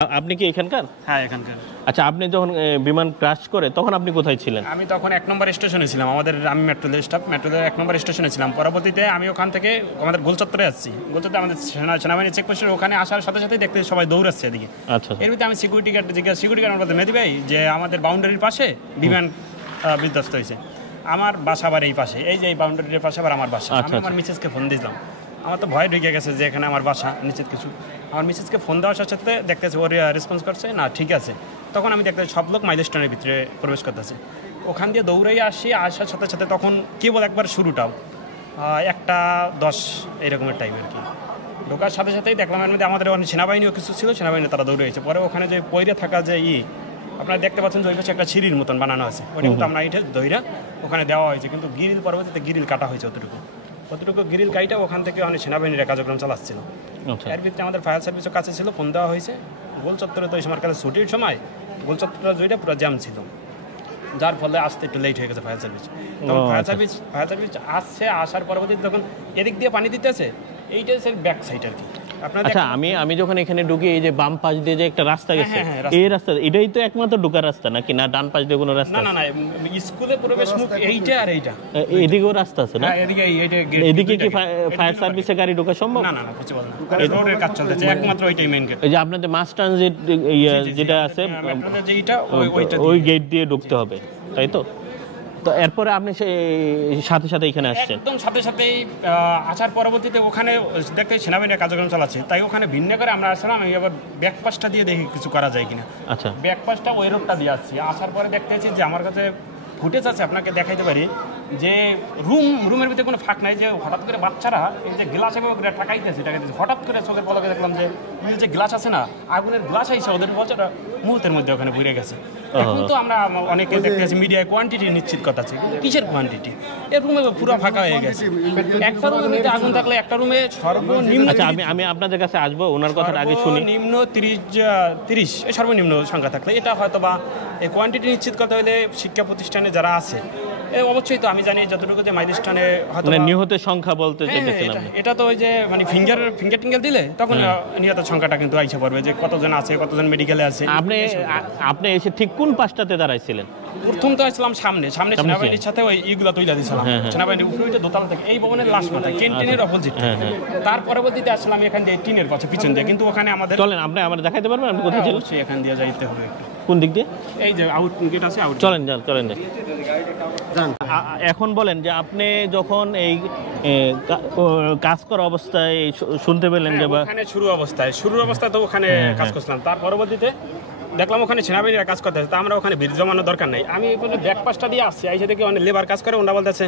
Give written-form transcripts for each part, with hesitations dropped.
আপনি কি এখানকার? হ্যাঁ, এখানকার। আচ্ছা, আপনি যখন বিমান ক্র্যাশ করে তখন আপনি কোথায় ছিলেন? আমি তখন ১ নম্বর স্টেশনে ছিলাম। আমি মেট্রোলের স্টাফ, মেট্রোলের ১ নম্বর স্টেশনে ছিলাম। পরবর্তীতে আমি ওখান থেকে আমাদের গোলচত্বরে আসছি। গোলচত্বরে আমাদের সেনাবাহিনী চেকপোস্টের ওখানে আসার সাথে সাথে দেখতে সবাই দৌড়াচ্ছে এদিকে। আচ্ছা, এর ভিতরে আমি সিকিউরিটি গার্ড বলতে মেহেদি ভাই যে আমাদের বাউন্ডারির পাশে বিমান বিধ্বস্ত হয়েছে। আমার বাসা আবার এই পাশে, এই যে এই বাউন্ডারির পাশে আবার আমার বাসা। আমি আমার মিসেসকে ফোন দিলাম। আমার তো ভয় ঢুকে গেছে যে এখানে আমার বাসা, নিশ্চিত কিছু। আমার মিসেসকে ফোন দেওয়ার সাথে দেখতেছে ওর রেসপন্স করছে না, ঠিক আছে। তখন আমি দেখতে সব লোক মাইলস্টোনের ভিতরে প্রবেশ করতেছে। ওখান দিয়ে দৌড়াই আসার সাথে সাথে তখন কেবল একবার শুরুটাও 1:10 এরকমের টাইম আর কি। ঢোকার সাথে সাথেই দেখলাম এর মধ্যে আমাদের অনেক সেনাবাহিনীও কিছু ছিল, সেনাবাহিনী তারা দৌড়েছে। পরে ওখানে যে পইরে থাকা যে আপনারা দেখতে পাচ্ছেন যে ওই পাশে একটা সিঁড়ির মতন বানানো আছে, ওইটা কিন্তু আমরা এটা দইরা ওখানে দেওয়া হয়েছে, কিন্তু গিরিল পরবর্তীতে গিরিল কাটা হয়েছে অতটুকু গিরিল কাইটা ওখান থেকে অনেক সেনাবাহিনীরা কার্যক্রম চালাচ্ছিল। এর ভিতরে আমাদের ফায়ার সার্ভিসও কাছে ছিল, ফোন দেওয়া হয়েছে। গোল চত্বরে তো ওই সময় কাছে ছুটির সময় গোল চত্বরটা জয়টা পুরো জ্যাম ছিল, যার ফলে আসতে একটু লেট হয়ে গেছে ফায়ার সার্ভিস। তখন ফায়ার সার্ভিস আসছে, আসার পরবর্তীতে তখন এদিক দিয়ে পানি দিতেছে, এইটা হচ্ছে ব্যাক সাইড আর কি। আচ্ছা, আমি যখন এখানে ঢুকি, এই যে বাম পাশ দিয়ে যে একটা রাস্তা গেছে, এই রাস্তা এটাই তো একমাত্র ঢোকার রাস্তা নাকি না ডান পাশ দিয়ে কোনো রাস্তা? না, স্কুলে প্রবেশ মুখ এইটা আর এইটা। এদিকেও রাস্তা আছে না? এদিকে কি ফায়ার সার্ভিসে গাড়ি ঢোকা সম্ভব? না, পসিবল না, রোডের কাজ চলতেছে, একমাত্র ওইটাই মেইন গেট। এই যে আপনাদের মাস ট্রানজিট যেটা আছে, ওই গেট দিয়ে ঢুকতে হবে, তাই তো? তো এরপরে আপনি সাথে সাথে এখানে আসছেন? একদম সাথে সাথেই আসার পরবর্তীতে ওখানে দেখতে সেনাবাহিনীর কার্যক্রম চালাচ্ছে, তাই ওখানে ভিন্ন করে আমরা আসলাম। আমি আবার ব্যাকপাসটা দিয়ে দেখি কিছু করা যায় কিনা। আচ্ছা, ব্যাকপাসটা ওই রোডটা দিয়ে আসছি। আসার পরে দেখতেছি যে আমার কাছে ফুটেজ আছে, আপনাকে দেখাইতে পারি যে রুমের ভিতরে কোনো ফাঁক নাই, যে হঠাৎ করে বাচ্চারা এই যে গ্লাস এবং টাকাইতেছে, হঠাৎ করে চোখের পলকে দেখলাম যে যে গ্লাস আছে না, আগুনের গ্লাস আইসে ওদের বাচ্চারা মুহূর্তের মধ্যে ওখানে ঘুরে গেছে। এখন তো আমরা অনেকে দেখতে আছি মিডিয়ায় কোয়ান্টিটি নিশ্চিত কথা আছে, কিসের কোয়ান্টিটি? এর রুমে পুরো ফাঁকা হয়ে গেছে। একটা রুমের মধ্যে আগুন থাকলে একটা রুমে সর্বনিম্ন, আচ্ছা আমি আপনাদের কাছে আসবো, ওনার কথাটা আগে শুনি। নিম্ন 30 সর্বনিম্ন সংখ্যা থাকলে, এটা হয়তো বা এই কোয়ান্টিটি নিশ্চিত করতে হলে শিক্ষা প্রতিষ্ঠানে যারা আছে অবশ্যই, তো আমি জানি যতটুকু যে মাইলস্টোনে হয়তো নিহতের সংখ্যা বলতে চাইতেছিলাম। এটা তো ওই যে মানে ফিঙ্গার টিঙ্গেল দিলে তখন নিহতের সংখ্যাটা কিন্তু আইসা পড়বে যে কতজন আছে, কতজন মেডিকেলে আছে। আপনি এসে ঠিক কোন পাশটাতে দাঁড়াইছিলেন? প্রথম তো আসলাম সামনে সেনাবাহিনীর সাথে ওই ইগুলা তুইলা দিয়েছিলাম। সেনাবাহিনীর উপরে দোতলা থেকে এই ভবনের লাস্ট মাথায় ক্যান্টিনের অপোজিট। তার পরবর্তীতে আসলাম এখান দিয়ে টিনের পাশে পিছন দিয়ে, কিন্তু ওখানে আমাদের চলেন আপনি আমাদের দেখাইতে পারবেন আপনি কোথায় ছিলেন? এখান দিয়ে যাইতে হবে একটু। কোন দিক দিয়ে? এই যে আউট গেট আছে, আউট। চলেন এখন বলেন যে আপনি যখন এই কাজ করা অবস্থায় শুনতে পেলেন যে ওখানে শুরুর অবস্থায় তো ওখানে কাজ করছিলাম। তার পরবর্তীতে দেখলাম ওখানে সেনাবাহিনীরা কাজ করতে আছে, তা আমরা ওখানে ভিড় জমানোর দরকার নাই। আমি ব্যাকপাসটা দিয়ে আসছি, আইসে দেখি অনেক লেবার কাজ করে, ওনারা বলতেছে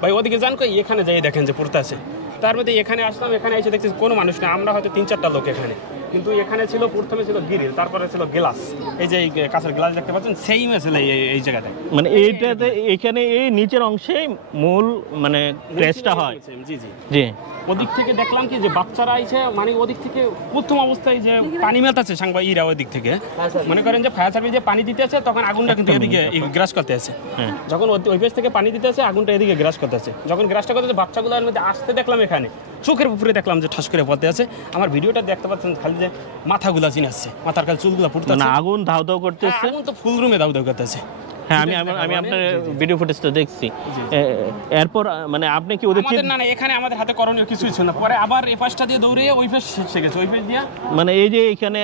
ভাই ওদিকে যান কই, এখানে যাই দেখেন যে পড়তে আছে। তার মধ্যে এখানে আসলাম, এখানে এসে দেখছি কোনো মানুষ না, আমরা হয়তো 3-4টা লোক এখানে। কিন্তু এখানে ছিল প্রথমে ছিল গিরিল, তারপরে ছিল গ্লাস, এই যে কাঁচের গ্লাস দেখতে পাচ্ছেন, সেইম আছে এই জায়গাটা। মানে এইটাতে এখানে এই নিচের অংশে মূল মানে ক্র্যাশটা হয়। জি ওদিক থেকে দেখলাম কি যে বাচ্চারা আইছে, মানে ওদিক থেকে প্রথম অবস্থায় যে পানি মেলতেছে সাংবাদিকরা ওদিক থেকে, মনে করেন যে ফায়ার সার্ভিস যে পানি দিতে আছে, তখন আগুনটা কিন্তু এদিকে গ্রাস করতে আছে। যখন ওই পেজ থেকে পানি দিতে আছে, আগুনটা এদিকে গ্রাস করতে আছে। যখন গ্রাসটা করতে আছে, বাচ্চাগুলোর মধ্যে আসতে দেখলাম এখানে চোখের উপরে দেখলাম যে ঠাস করে পড়তে আছে। আমার ভিডিওটা দেখতে পাচ্ছেন খালি যে মাথাগুলা চিনাচ্ছে, মাথার খালি চুলগুলা ফুটতে আছে, আগুন ধাউ ধাউ করতেছে, আগুন তো ফুল রুমে দাউ দাউ করতেছে। হ্যাঁ, আমি আপনার ভিডিও ফুটেজটা দেখছি। এরপর মানে আপনি কি ওদের না এখানে আমাদের হাতে করণীয় কিছুই ছিল না। পরে আবার এই পাশটা দিয়ে দৌড়ে ওই পাশ শেষে গেছে, ওই পাশ দিয়ে মানে এই যে এখানে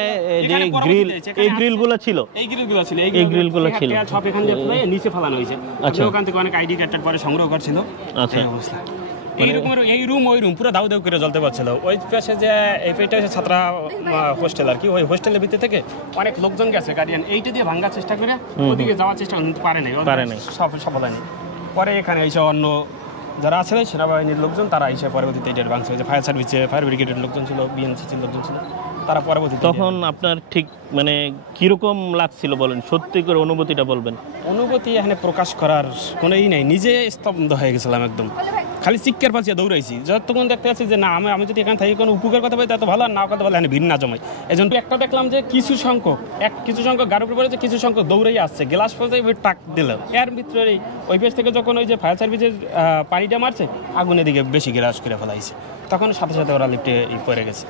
যে গ্রিল, এই গ্রিলগুলো ছিল, এই গ্রিলগুলো ছিল সব এখান দিয়ে ফেলে নিচে ফেলানো হয়েছে। আচ্ছা, ওখান থেকে অনেক আইডি কার্ড পরে সংগ্রহ করছিল। আচ্ছা, অবস্থা এই রুম পুরো দাউ দাউ করে জ্বলতে পারছিল। ওই পাশে যে এই পেটে ছাত্রা হোস্টেল আর কি, ওই হোস্টেলের ভিতর থেকে অনেক লোকজন গেছে গার্ডিয়ান, এইটা দিয়ে ভাঙার চেষ্টা করে ওদিকে যাওয়ার চেষ্টা পারে নাই, সফল হয়নি। পরে এখানে এসে অন্য যারা আছে সেনাবাহিনীর লোকজন, তারা এসে পরবর্তীতে এটার ভাঙছে। ফায়ার সার্ভিসে ফায়ার ব্রিগেডের লোকজন ছিল, বিএনসিসির লোকজন ছিল, তারা পরবর্তীতে। তখন আপনার ঠিক মানে কিরকম লাগছিল বলেন, সত্যি করে অনুভূতিটা বলবেন। অনুভূতি এখানে প্রকাশ করার কোনোই নাই, নিজে স্তব্ধ হয়ে গেছিলাম একদম, খালি চিৎকার পাচ্ছি, দৌড়াইছি। যতক্ষণ দেখতে পাচ্ছি যে না আমি যদি এখানে থাকি কোনো উপকার কথা পাই তত ভালো, আর না কথা বলে এখানে ভিড় না জমাই। এই জন্য একটা দেখলাম যে কিছু সংখ্যক গাড়ির উপরে পড়েছে, কিছু সংখ্যক দৌড়াই আসছে, গ্লাস ফেলতে টাক দিল। এর ভিতরে ওই পেজ থেকে যখন ওই যে ফায়ার সার্ভিসের পানিটা মারছে, আগুনের দিকে বেশি গ্রাস করে ফেলাইছে, তখন সাথে সাথে ওরা লিফটে পড়ে গেছে।